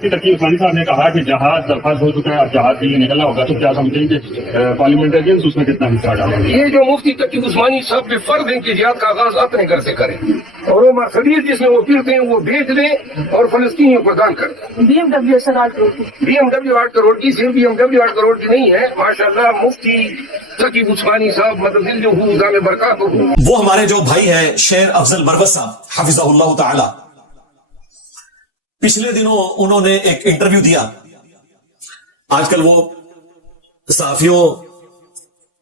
مفتی تقی عثمانی صاحب نے کہا کہ جہاز درخواست ہو چکا ہے، اب جہاز کے لیے نکلنا ہوگا، تو کیا سمجھیں کہ پارلیمنٹرینز اس میں کتنا حصہ ڈالیں گے؟ یہ جو مفتی تقی عثمانی صاحب پہ فرض ہے کہ جہاد کا آغاز اپنے گھر سے کریں، اور وہ مرسڈیز جس میں وہ پھرتے ہیں وہ بیچ دیں اور فلسطینیوں کو دان کر دیں۔ بی ایم ڈبلیو 8 کروڑ کی، بی ایم ڈبلیو 8 کروڑ کی، صرف بی ایم ڈبلیو 8 کروڑ کی نہیں ہے، ماشاءاللہ مفتی تقی عثمانی صاحب مدد دام برکات ہو۔ وہ ہمارے جو بھائی ہیں شیر افضل مروت صاحب حفظہ اللہ تعالی، پچھلے دنوں انہوں نے ایک انٹرویو دیا۔ آج کل وہ صحافیوں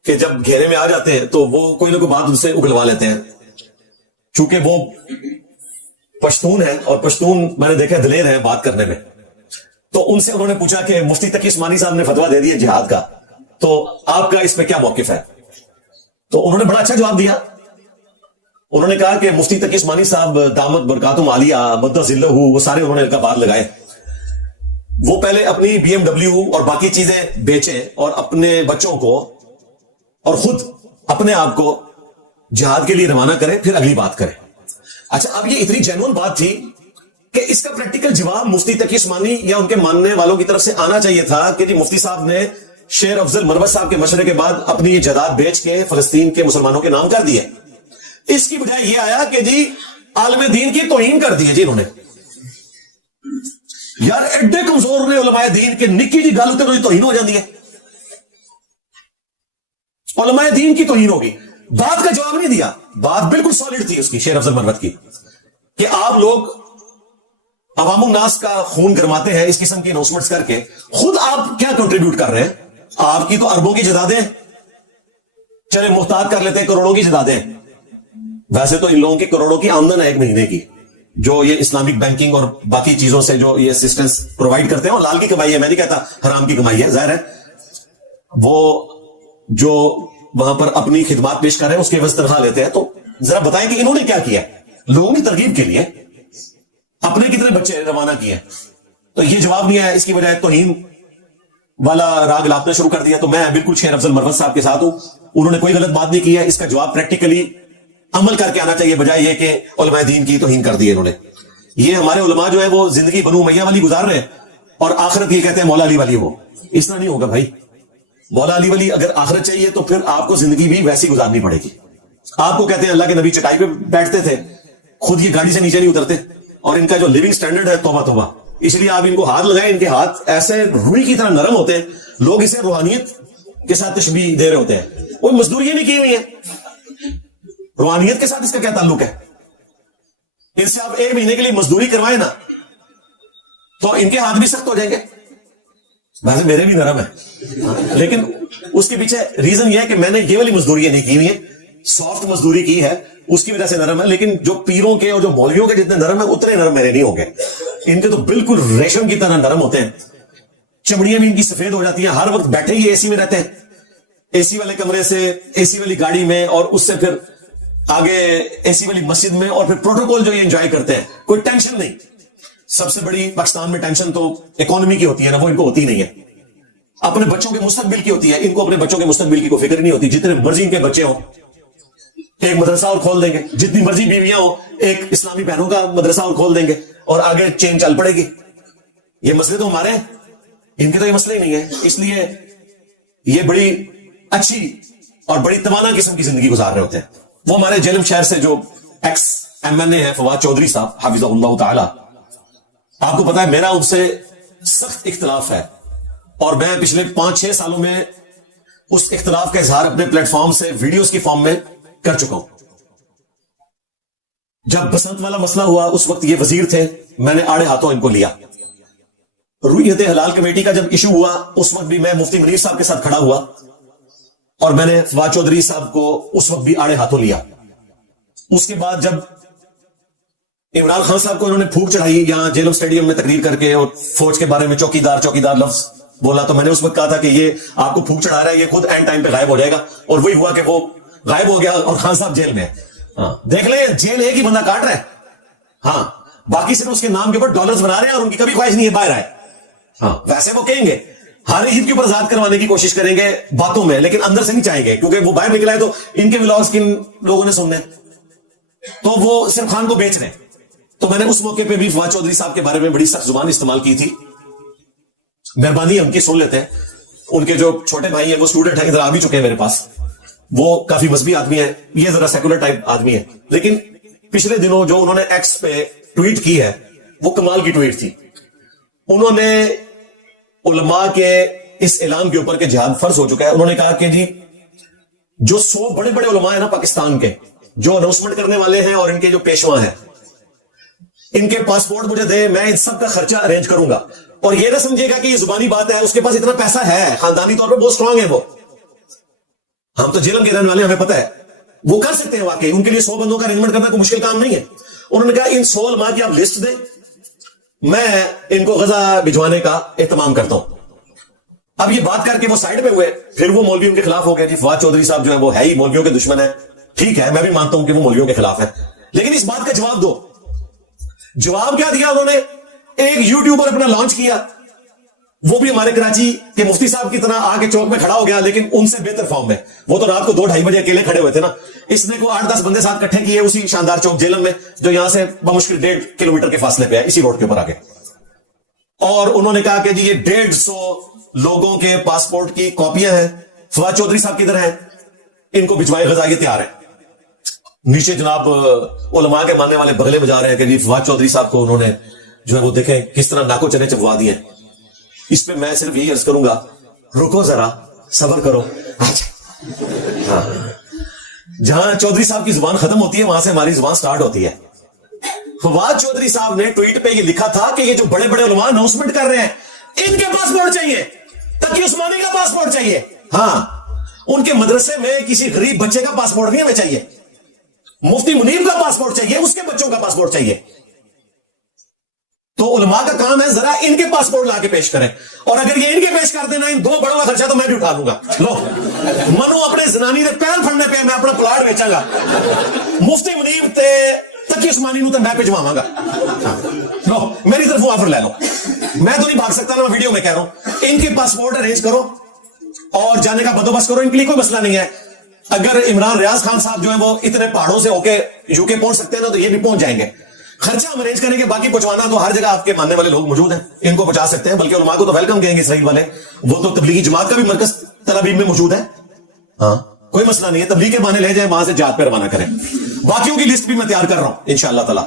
کے جب گھیرے میں آ جاتے ہیں تو وہ کوئی نہ کوئی بات ان سے اگلوا لیتے ہیں، چونکہ وہ پشتون ہیں اور پشتون میں نے دیکھا دلیر ہیں بات کرنے میں۔ تو ان سے انہوں نے پوچھا کہ مفتی تقی عثمانی صاحب نے فتویٰ دے دیا جہاد کا، تو آپ کا اس پہ کیا موقف ہے؟ تو انہوں نے بڑا اچھا جواب دیا۔ انہوں نے کہا کہ مفتی تقی عثمانی صاحب دامت برکاتہم عالیہ مدہ ذلہ، وہ سارے انہوں نے بات لگائے۔ وہ پہلے اپنی بی ایم ڈبلیو اور باقی چیزیں بیچیں اور اپنے بچوں کو اور خود اپنے آپ کو جہاد کے لیے روانہ کرے، پھر اگلی بات کرے۔ اچھا، اب یہ اتنی جینون بات تھی کہ اس کا پریکٹیکل جواب مفتی تقی عثمانی یا ان کے ماننے والوں کی طرف سے آنا چاہیے تھا کہ جی مفتی صاحب نے شیر افضل مروت صاحب کے مشورے کے بعد اپنی یہ جائیداد بیچ کے فلسطین کے مسلمانوں کے نام کر دیے۔ اس کی بجائے یہ آیا کہ جی عالم دین کی توہین کر دی ہے جی انہوں نے۔ یار ایڈے کمزور نے علماء دین کے، نکی جی گل ہوتے توہین ہو جاتی ہے، علماء دین کی توہین ہوگی۔ بات کا جواب نہیں دیا، بات بالکل سالڈ تھی اس کی شیر افضل مروت کی کہ آپ لوگ عوام الناس کا خون گرماتے ہیں اس قسم کی اناؤنسمنٹس کر کے، خود آپ کیا کنٹریبیوٹ کر رہے ہیں؟ آپ کی تو اربوں کی جائیدادیں، چلے محتاط کر لیتے ہیں کروڑوں کی جائیدادیں، ویسے تو ان لوگوں کی کروڑوں کی آمدن ہے ایک مہینے کی، جو یہ اسلامک بینکنگ اور باقی چیزوں سے جو یہ اسسٹنس پرووائڈ کرتے ہیں، اور لال کی کمائی ہے، میں نہیں کہتا حرام کی کمائی ہے، ظاہر ہے وہ جو وہاں پر اپنی خدمات پیش کر رہے ہیں اس کے عوض تنخواہ لیتے ہیں۔ تو ذرا بتائیں کہ انہوں نے کیا کیا لوگوں کی ترغیب کے لیے، اپنے کتنے بچے روانہ کیے؟ تو یہ جواب نہیں آیا، اس کی بجائے توہین والا راگ لاپنا شروع کر دیا۔ تو میں بالکل شیر افضل مروت صاحب کے ساتھ ہوں، انہوں نے کوئی غلط بات نہیں کی ہے، اس کا جواب پریکٹیکلی عمل کر کے آنا چاہیے، بجائے یہ کہ علماء دین کی توہین کر دی انہوں نے۔ یہ ہمارے علماء جو ہے وہ زندگی بنو امیہ والی گزار رہے ہیں اور آخرت یہ کہتے ہیں مولا علی والی ہو۔ اس طرح نہیں ہوگا بھائی، مولا علی والی اگر آخرت چاہیے تو پھر آپ کو زندگی بھی ویسی گزارنی پڑے گی۔ آپ کو کہتے ہیں اللہ کے نبی چٹائی پہ بیٹھتے تھے، خود یہ گاڑی سے نیچے نہیں اترتے، اور ان کا جو لیونگ سٹینڈرڈ ہے توبہ توبہ، اس لیے آپ ان کو ہاتھ لگائیں، ان کے ہاتھ ایسے روئی کی طرح نرم ہوتے ہیں، لوگ اسے روحانیت کے ساتھ تشبیہ دے رہے ہوتے ہیں۔ وہ مزدوری نہیں کی ہوئی ہے، روحانیت کے ساتھ اس کا کیا تعلق ہے؟ ان سے آپ ایک مہینے کے لیے مزدوری کروائیں نا تو ان کے ہاتھ بھی سخت ہو جائیں گے۔ ویسے میرے بھی نرم ہے، لیکن اس کے پیچھے ریزن یہ ہے کہ میں نے یہ والی مزدوری نہیں کی ہوئی ہے، سافٹ مزدوری کی ہے، اس کی وجہ سے نرم ہے۔ لیکن جو پیروں کے اور جو مولویوں کے جتنے نرم ہیں اتنے نرم میرے نہیں ہوں گے، ان کے تو بالکل ریشم کی طرح نرم ہوتے ہیں، چمڑیاں بھی ان کی سفید ہو جاتی ہیں، ہر وقت بیٹھے ہی اے سی میں رہتے ہیں، اے سی والے کمرے سے اے سی والی گاڑی میں، اور اس سے پھر آگے اے سی والی مسجد میں، اور پھر پروٹوکول جو یہ انجوائے کرتے ہیں، کوئی ٹینشن نہیں۔ سب سے بڑی پاکستان میں ٹینشن تو اکانومی کی ہوتی ہے نا، وہ ان کو ہوتی نہیں ہے، اپنے بچوں کے مستقبل کی ہوتی ہے، ان کو اپنے بچوں کے مستقبل کی کوئی فکر نہیں ہوتی۔ جتنے مرضی ان کے بچے ہوں ایک مدرسہ اور کھول دیں گے، جتنی مرضی بیویاں ہوں ایک اسلامی بہنوں کا مدرسہ اور کھول دیں گے، اور آگے چین چل پڑے گی۔ یہ مسئلے تو ہمارے ہیں، ان کے تو یہ مسئلے ہی نہیں ہے، اس لیے یہ بڑی اچھی اور بڑی توانا قسم کی زندگی گزار رہے ہوتے ہیں۔ وہ ہمارے جیلم شہر سے جو ایکس ایم این اے ہے فواد چودھری صاحب حفظہ اللہ تعالی، آپ کو پتا ہے میرا ان سے سخت اختلاف ہے، اور میں پچھلے 5-6 سالوں میں اس اختلاف کا اظہار اپنے پلیٹ فارم سے ویڈیوز کی فارم میں کر چکا ہوں۔ جب بسنت والا مسئلہ ہوا اس وقت یہ وزیر تھے، میں نے آڑے ہاتھوں ان کو لیا۔ رویت حلال کمیٹی کا جب ایشو ہوا اس وقت بھی میں مفتی منیر صاحب کے ساتھ کھڑا ہوا، اور میں نے فواد چودھری صاحب کو اس وقت بھی آڑے ہاتھوں لیا۔ اس کے بعد جب عمران خان صاحب کو انہوں نے پھونک چڑھائی یہاں جیلم اسٹیڈیم میں تقریر کر کے، اور فوج کے بارے میں چوکیدار چوکیدار لفظ بولا، تو میں نے اس وقت کہا تھا کہ یہ آپ کو پھونک چڑھا رہا ہے، یہ خود اینڈ ٹائم پہ غائب ہو جائے گا، اور وہی ہوا کہ وہ غائب ہو گیا اور خان صاحب جیل میں۔ ہاں دیکھ لیں، جیل ایک ہی بندہ کاٹ رہا ہے، ہاں باقی صرف اس کے نام کے اوپر ڈالرز بنا رہے ہیں، اور ان کی کبھی خواہش نہیں ہے باہر آئے۔ ہاں ویسے وہ کہیں گے ہر عید کے اوپر ذات کروانے کی کوشش کریں گے باتوں میں، لیکن اندر سے نہیں چاہیں گے، کیونکہ وہ باہر نکلا ہے تو ان کے ولاگز کن لوگوں نے سننے، تو وہ صرف خان کو بیچ رہے ہیں۔ تو میں نے اس موقع پہ بھی فواد چودھری صاحب کے بارے میں بڑی سخت زبان استعمال کی تھی، مہربانی ہے ان کی سن لیتے ہیں. ان کے جو چھوٹے بھائی ہیں وہ اسٹوڈنٹ ہیں, ادھر آ بھی چکے ہیں میرے پاس, وہ کافی مذہبی آدمی ہیں, یہ ذرا سیکولر ٹائپ آدمی ہے, لیکن پچھلے دنوں جو انہوں نے ایکس پہ ٹویٹ کی ہے وہ کمال کی ٹویٹ تھی. انہوں نے علماء کے اس اعلان کے اوپر کہ جہاد فرض ہو چکا ہے, انہوں نے کہا کہ جی جو 100 بڑے بڑے علماء ہیں نا پاکستان کے, جو اناؤنسمنٹ کرنے والے ہیں اور ان کے جو پیشوا ہیں, ان کے پاسپورٹ مجھے دے, میں ان سب کا خرچہ ارینج کروں گا. اور یہ نہ سمجھے گا کہ یہ زبانی بات ہے, اس کے پاس اتنا پیسہ ہے, خاندانی طور پہ بہت اسٹرانگ ہے وہ. ہم تو جیلم کے رہنے والے, ہمیں پتہ ہے وہ کر سکتے ہیں واقعی, ان کے لیے 100 بندوں کا ارینجمنٹ کرنا کوئی مشکل کام نہیں ہے. انہوں نے کہا ان 100 علماء کی آپ لسٹ دیں, میں ان کو غزہ بھجوانے کا اہتمام کرتا ہوں. اب یہ بات کر کے وہ سائڈ میں ہوئے, پھر وہ مولوی ان کے خلاف ہو گئے. جی فواد چودھری صاحب جو ہے وہ ہے ہی مولویوں کے دشمن ہے, ٹھیک ہے میں بھی مانتا ہوں کہ وہ مولویوں کے خلاف ہے, لیکن اس بات کا جواب دو. جواب کیا دیا انہوں نے؟ ایک یوٹیوبر اپنا لانچ کیا, وہ بھی ہمارے کراچی کے مفتی صاحب کی طرح آ کے چوک میں کھڑا ہو گیا, لیکن ان سے بہتر فارم میں. وہ تو رات کو 2-2:30 بجے اکیلے کھڑے ہوئے تھے نا, اس نے کو 8-10 بندے ساتھ اکٹھے کیے اسی شاندار چوک جیلم میں, جو یہاں سے بمشکل 1.5 کلومیٹر کے فاصلے پہ ہے, اسی روڈ کے اوپر آگے. اور انہوں نے کہا کہ جی یہ 150 لوگوں کے پاسپورٹ کی کاپیاں ہیں, فواد چودھری صاحب کدھر ہیں, ان کو بھجوائے غزہ, یہ تیار ہے. نیچے جناب علماء کے ماننے والے بغلے بجا رہے ہیں کہ جی فواد چودھری صاحب کو انہوں نے جو ہے وہ دیکھیں کس طرح ناکو چنے چبوا دیے. اس پہ میں صرف یہی عرض کروں گا, رکو ذرا, صبر کرو. ہاں, جہاں چودھری صاحب کی زبان ختم ہوتی ہے وہاں سے ہماری زبان سٹارٹ ہوتی ہے. فواد چودھری صاحب نے ٹویٹ پہ یہ لکھا تھا کہ یہ جو بڑے بڑے علماء اناؤنسمنٹ کر رہے ہیں, ان کے پاسپورٹ چاہیے, تقی عثمانی کا پاسپورٹ چاہیے. ہاں, ان کے مدرسے میں کسی غریب بچے کا پاسپورٹ نہیں ہمیں چاہیے, مفتی منیر کا پاسپورٹ چاہیے, اس کے بچوں کا پاسپورٹ چاہیے. تو علماء کا کام ہے ذرا ان کے پاسپورٹ لا کے پیش کریں, اور اگر یہ ان کے پیش کر دینا ان 2 بڑوں کا خرچہ تو میں بھی اٹھا لوں گا. لو منو اپنے زنانی دے پیر پھڑنے پہ میں اپنا پلاٹ بیچاں گا, مفتی منیر تے تقی عثمانی نو تے میں بھجواواں گا. لو میری طرف آفر لے لو, میں تو نہیں بھاگ سکتا نا, میں ویڈیو میں کہہ رہا ہوں. ان کے پاسپورٹ ارینج کرو اور جانے کا بندوبست کرو, ان کے لیے کوئی مسئلہ نہیں ہے. اگر عمران ریاض خان صاحب جو ہیں وہ اتنے پہاڑوں سے ہو کے یو کے پہنچ سکتے ہیں نا, تو یہ بھی پہنچ جائیں گے. خرچہ ہم ارینج کریں گے, باقی پہنچوانا تو ہر جگہ آپ کے ماننے والے لوگ موجود ہیں, ان کو پہنچا سکتے ہیں. بلکہ علماء کو تو ویلکم کہیں گے اسرائیل والے, وہ تو تبلیغی جماعت کا بھی مرکز تل ابیب میں موجود ہے. ہاں کوئی مسئلہ نہیں ہے, تبلیغ کے بہانے لے جائیں, وہاں سے جہاد پہ روانہ کریں. باقیوں کی لسٹ بھی میں تیار کر رہا ہوں انشاءاللہ تعالی.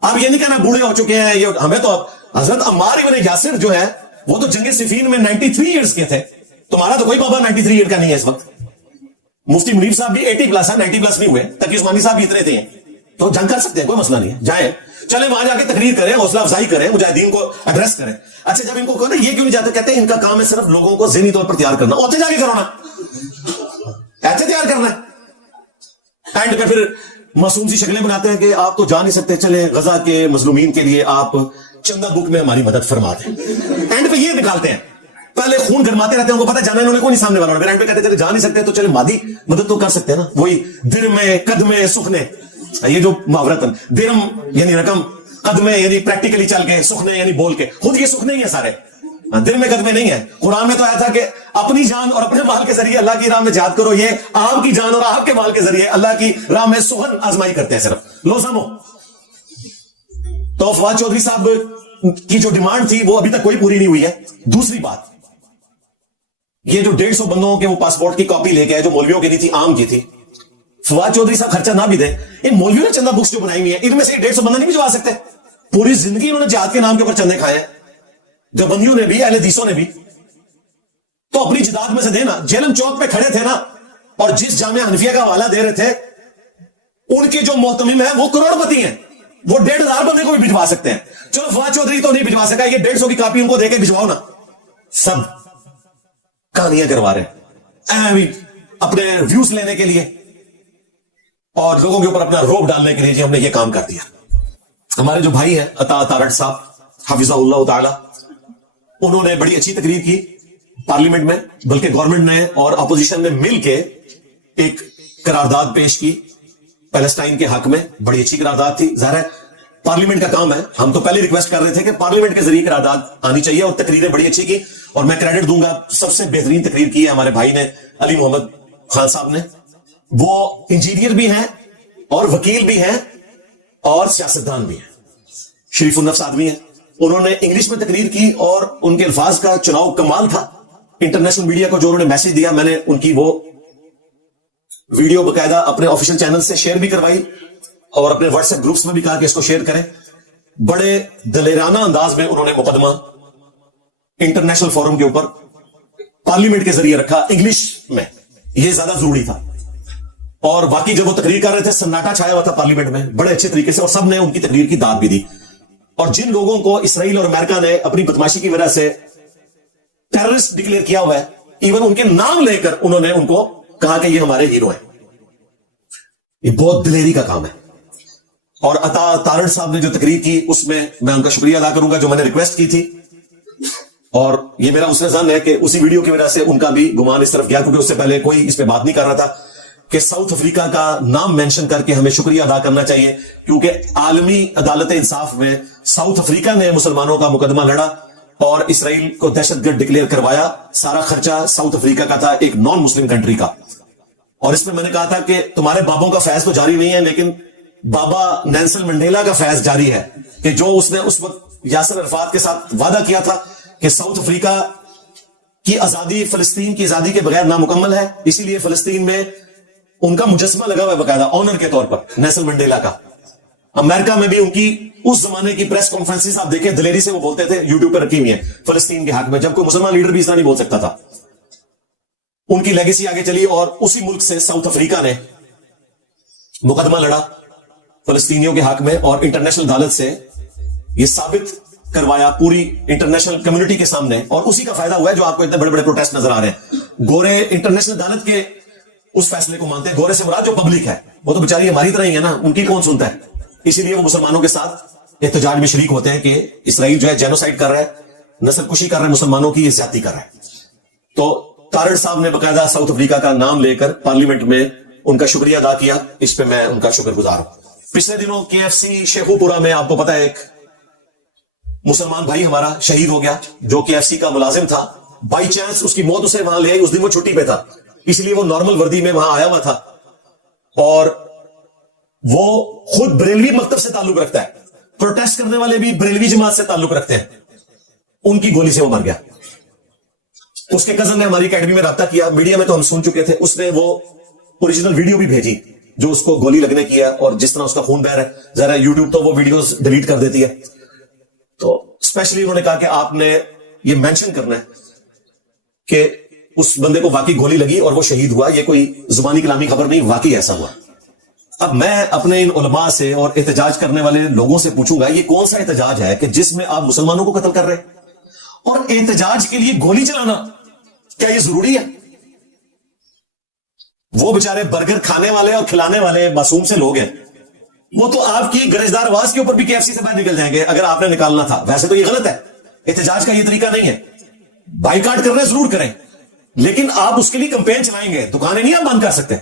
اب یہ نہیں کہنا بوڑھے ہو چکے ہیں, یہ ہمیں تو حضرت عمار ابن یاسر جو ہے وہ تو جنگ صفین میں 93 ایئرز کے تھے, تمہارا تو کوئی بابا 93 ایئر کا نہیں ہے اس وقت. مفتی منیر صاحب بھی 80 پلس ہے, 90 پلس نہیں ہوئے. تقی عثمانی صاحب بھی اتنے تھے, تو جنگ کر سکتے ہیں, کوئی مسئلہ نہیں ہے. جائیں, چلے وہاں جا کے تقریر کریں, حوصلہ افزائی کریں, مجاہدین کو ایڈریس کریں. اچھا جب ان کو کہو نا یہ کیوں نہیں جاتے, کہتے ہیں ان کا کام ہے صرف لوگوں کو ذہنی طور پر تیار کرنا. اوتے جا کے کرو نا, ایسے تیار کرنا ہے. اینڈ پہ پھر معصوم سی شکلیں بناتے ہیں کہ آپ تو جا نہیں سکتے, چلے غزہ کے مظلومین کے لیے آپ چندہ بک میں ہماری مدد فرما دیں. اینڈ پہ یہ نکالتے ہیں, پہلے خون گرماتے رہتے ہیں, ان کو پتہ جانا انہوں نے کوئی نہیں سامنے والا, پھر اینڈ پہ کہتے ہیں جا نہیں سکتے تو چلے مادی مدد تو کر سکتے ہیں نا. وہی درمے قدمے سخنے, یہ جو محاورتن درم یعنی رقم, قدمے یعنی پریکٹیکلی چل کے, سخنے یعنی بول کے, خود یہ سخنے ہی ہیں سارے, درمے قدمے نہیں ہیں. قرآن میں تو آیا تھا کہ اپنی جان اور اپنے مال کے ذریعے اللہ کی راہ میں جہاد کرو, یہ آپ کی جان اور آپ کے مال کے ذریعے اللہ کی راہ میں سخن آزمائی کرتے ہیں صرف. لو سمو, تو فواد چودھری صاحب کی جو ڈیمانڈ تھی وہ ابھی تک کوئی پوری نہیں ہوئی ہے. دوسری بات, یہ جو 150 بندوں کے وہ پاسپورٹ کی کاپی لے کے آئے, جو مولویوں کی نہیں تھی, عام کی تھی. فواد چودھری صاحب خرچہ نہ بھی دیں, ان مولویوں نے چندہ بکس جو بنائی ہوئی ہیں ان میں سے 150 بندہ نہیں بھجوا سکتے. پوری زندگی انہوں نے جہاد کے نام کے اوپر چندے کھائے ہیں, دیوبندیوں نے بھی, اہل حدیثوں نے بھی. تو اپنی جداد میں سے دینا. جیلم چوک پہ کھڑے تھے نا, اور جس جامعہ حنفیہ کا حوالہ دے رہے تھے, ان کے جو محتمم ہیں وہ کروڑ پتی ہیں, وہ 1,500 بندے کو بھی بھجوا سکتے ہیں. چلو فواد چودھری تو نہیں بھجوا سکا, یہ 150 کی کاپی ان کو دے کے بھجواؤ نا. سب کہانیاں کروا رہے ہیں اپنے ویوز لینے کے لیے اور لوگوں کے اوپر اپنا روب ڈالنے کے لیے. جی ہم نے یہ کام کر دیا. ہمارے جو بھائی ہیں عطا تارڑ صاحب حفظہ اللہ تعالی, انہوں نے بڑی اچھی تقریر کی پارلیمنٹ میں, بلکہ گورنمنٹ نے اور اپوزیشن نے مل کے ایک قرارداد پیش کی پیلسٹائن کے حق میں. بڑی اچھی قرارداد تھی. ظاہر ہے پارلیمنٹ کا کام ہے, ہم تو پہلے ریکویسٹ کر رہے تھے کہ پارلیمنٹ کے ذریعے قرارداد آنی چاہیے, اور تقریریں بڑی اچھی کی. اور میں کریڈٹ دوں گا, سب سے بہترین تقریر کی ہے ہمارے بھائی نے, علی محمد خان صاحب نے. وہ انجینئر بھی ہیں اور وکیل بھی ہیں اور سیاستدان بھی ہیں, شریف النفس آدمی ہیں. انہوں نے انگلش میں تقریر کی اور ان کے الفاظ کا چناؤ کمال تھا. انٹرنیشنل میڈیا کو جو انہوں نے میسج دیا, میں نے ان کی وہ ویڈیو باقاعدہ اپنے آفیشیل چینل سے شیئر بھی کروائی اور اپنے واٹس ایپ گروپس میں بھی کہا کہ اس کو شیئر کریں. بڑے دلیرانہ انداز میں انہوں نے مقدمہ انٹرنیشنل فورم کے اوپر پارلیمنٹ کے ذریعے رکھا انگلش میں. یہ زیادہ ضروری تھا. اور باقی جب وہ تقریر کر رہے تھے سناٹا چھایا ہوا تھا پارلیمنٹ میں بڑے اچھے طریقے سے, اور سب نے ان کی تقریر کی داد بھی دی. اور جن لوگوں کو اسرائیل اور امریکہ نے اپنی بدماشی کی وجہ سے ٹیررسٹ ڈکلیئر کیا ہوا ہے, ایون ان کے نام لے کر انہوں نے ان کو کہا کہ یہ ہمارے ہیرو ہیں. یہ بہت دلیری کا کام ہے. اور عطا تارڑ صاحب نے جو تقریر کی اس میں میں ان کا شکریہ ادا کروں گا, جو میں نے ریکویسٹ کی تھی. اور یہ میرا حسن ظن ہے کہ اسی ویڈیو کی وجہ سے ان کا بھی گمان اس طرف گیا, کیونکہ اس سے پہلے کوئی اس پہ بات نہیں کر رہا تھا کہ ساؤتھ افریقہ کا نام مینشن کر کے ہمیں شکریہ ادا کرنا چاہیے, کیونکہ عالمی عدالت انصاف میں ساؤتھ افریقہ نے مسلمانوں کا مقدمہ لڑا اور اسرائیل کو دہشت گرد ڈکلیئر کروایا. سارا خرچہ ساؤتھ افریقہ کا تھا, ایک نان مسلم کنٹری کا. اور اس میں میں نے کہا تھا کہ تمہارے بابوں کا فیض تو جاری نہیں ہے, لیکن بابا نیلسن منڈیلا کا فیض جاری ہے, کہ جو اس نے اس وقت یاسر عرفات کے ساتھ وعدہ کیا تھا کہ ساؤتھ افریقہ کی آزادی فلسطین کی آزادی کے بغیر نامکمل ہے, اسی لیے فلسطین میں ان کا مجسمہ لگا ہوا ہے باقاعدہ آنر کے طور پر نیلسن منڈیلا کا. امریکہ میں بھی ان کی اس زمانے کی پریس کانفرنسز آپ دیکھیں, دلیری سے وہ بولتے تھے, یوٹیوب پہ رکھی ہوئی ہیں فلسطین کے حق میں, جب کوئی مسلمان لیڈر بھی اس طرح نہیں بول سکتا تھا. ان کی لیگیسی آگے چلی اور اسی ملک سے ساؤتھ افریقہ نے مقدمہ لڑا فلسطینیوں کے حق میں, اور انٹرنیشنل عدالت سے یہ ثابت کروایا پوری انٹرنیشنل کمیونٹی کے سامنے. اور اسی کا فائدہ ہوا ہے جو آپ کو اتنے بڑے بڑے پروٹیسٹ نظر آ رہے ہیں. گورے انٹرنیشنل عدالت کے اس فیصلے کو مانتے ہیں, گورے سے مراد جو پبلک ہے وہ تو بیچاری ہماری طرح ہی ہے نا, ان کی کون سنتا ہے. اسی لیے وہ مسلمانوں کے ساتھ احتجاج میں شریک ہوتے ہیں کہ اسرائیل جو ہے جینوسائیڈ کر رہا ہے, نسل کشی کر رہا ہے, مسلمانوں کی یہ زیادتی کر رہا ہے. تو تارڑ صاحب نے باقاعدہ ساؤتھ افریقہ کا نام لے کر پارلیمنٹ میں ان کا شکریہ ادا کیا, اس پہ میں ان کا شکر گزار ہوں. پچھلے دنوں KFC شیخو پورہ میں آپ کو پتا ہے ایک مسلمان بھائی ہمارا شہید ہو گیا, جو KFC کا ملازم تھا. بائی چانس اس کی موت اسے وہاں لے آئی, اس دن وہ چھٹی پہ تھا, اس لیے وہ نارمل وردی میں وہاں آیا ہوا تھا. اور وہ خود بریلوی مکتب سے تعلق رکھتا ہے, پروٹیسٹ کرنے والے بھی بریلوی جماعت سے تعلق رکھتے ہیں. ان کی گولی سے وہ مر گیا. اس کے کزن نے ہماری اکیڈمی میں رابطہ کیا, میڈیا میں تو ہم سن چکے تھے, اس نے وہ اوریجنل ویڈیو بھی بھیجی جو اس کو گولی لگنے کی ہے اور جس طرح اس کا خون بہ رہا ہے. ذرا یوٹیوب تو وہ ویڈیوز ڈیلیٹ کر دیتی ہے. تو اسپیشلی انہوں نے کہا کہ آپ نے یہ مینشن کرنا ہے کہ اس بندے کو واقعی گولی لگی اور وہ شہید ہوا, یہ کوئی زبانی کلامی خبر نہیں, واقعی ایسا ہوا. اب میں اپنے ان علماء سے اور احتجاج کرنے والے لوگوں سے پوچھوں گا, یہ کون سا احتجاج ہے کہ جس میں آپ مسلمانوں کو قتل کر رہے ہیں, اور احتجاج کے لیے گولی چلانا کیا یہ ضروری ہے؟ وہ بیچارے برگر کھانے والے اور کھلانے والے معصوم سے لوگ ہیں, وہ تو آپ کی گرجدار آواز کے اوپر بھی KFC سے باہر نکل جائیں گے اگر آپ نے نکالنا تھا. ویسے تو یہ غلط ہے, احتجاج کا یہ طریقہ نہیں ہے. بائیکاٹ کر رہے ضرور کریں, لیکن آپ اس کے لیے کمپین چلائیں گے, دکانیں نہیں آپ بند کر سکتے.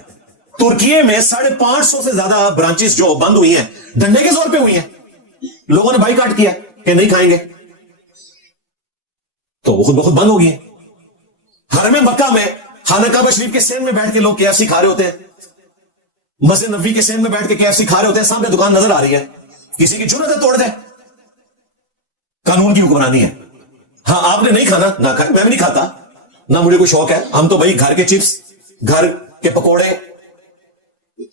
ترکی میں 550 سے زیادہ برانچز جو بند ہوئی ہیں ڈنڈے کے زور پہ ہوئی ہیں, لوگوں نے بائیکاٹ کیا کہ نہیں کھائیں گے, تو وہ خود بخود بند ہو گئی. حرم مکہ میں خانہ کعبہ شریف کے سین میں بیٹھ کے لوگ KFC کھا رہے ہوتے ہیں, مسجد نبوی کے سین میں بیٹھ کے KFC کھا رہے ہوتے ہیں, سامنے دکان نظر آ رہی ہے, کسی کی جرأت ہے توڑ دے. قانون کی حکمرانی ہے. ہاں آپ نے نہیں کھانا نہ کھائے, میں بھی نہیں کھاتا, نہ مجھے کوئی شوق ہے. ہم تو بھائی گھر کے چپس, گھر کے پکوڑے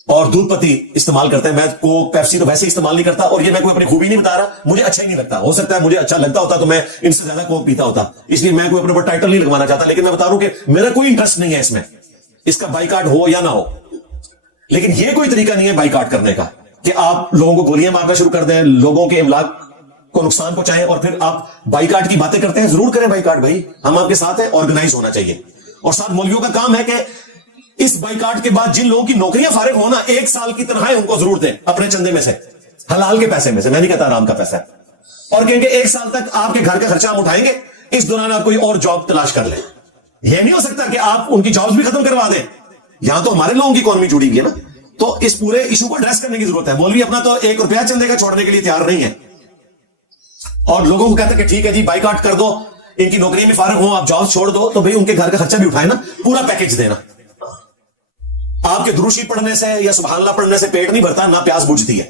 اور دودھ پتی استعمال کرتے ہیں. میں کوک پیپسی تو ویسے استعمال نہیں کرتا, اور یہ میں کوئی اپنی خوبی نہیں بتا رہا, مجھے اچھا ہی نہیں لگتا. ہو سکتا ہے مجھے اچھا لگتا ہوتا تو میں ان سے زیادہ کوک پیتا ہوتا, اس لیے میں کوئی اپنے اوپر ٹائٹل نہیں لگوانا چاہتا. لیکن میں بتا رہا ہوں کہ میرا کوئی انٹرسٹ نہیں ہے اس میں, اس کا بائیکاٹ ہو یا نہ ہو. لیکن یہ کوئی طریقہ نہیں ہے بائیکاٹ کرنے کا کہ آپ لوگوں کو گولیاں مارنا شروع کر دیں, لوگوں کے املاک کو نقصان پہنچائیں, اور پھر آپ بائیکاٹ کی باتیں کرتے ہیں. ضرور کریں بائیکاٹ بھائی, ہم آپ کے ساتھ ہیں, آرگنائز ہونا چاہیے. اور ساتھ مولویوں کا کام ہے کہ اس بائیکاٹ کے بعد جن لوگوں کی نوکریاں فارغ ہونا, 1 سال کی تنخواہیں ان کو ضرور دیں اپنے چندے میں سے, حلال کے پیسے میں سے, میں نہیں کہتا حرام کا پیسہ ہے, اور کہیں گے 1 سال تک آپ کے گھر کا خرچہ ہم اٹھائیں گے, اس دوران آپ کوئی اور جاب تلاش کر لیں. یہ نہیں ہو سکتا کہ آپ ان کی جابز بھی ختم کروا دیں. یہاں تو ہمارے لوگوں کی اکانومی جڑی ہوئی ہے نا, تو اس پورے ایشو کو ایڈریس کرنے کی ضرورت ہے. مولوی اپنا تو 1 روپیہ چندے کا چھوڑنے کے لیے تیار نہیں ہے, اور لوگوں کو کہتا ہے کہ ٹھیک ہے جی بائیکاٹ کر دو, ان کی نوکری میں فارغ ہوں, آپ جاب چھوڑ دو, تو بھئی ان کے گھر کا خرچہ بھی اٹھائے نا, پورا پیکج دینا. آپ کے دروشی پڑھنے سے یا سبحان اللہ پڑھنے سے پیٹ نہیں بھرتا, نہ پیاس بجھتی ہے.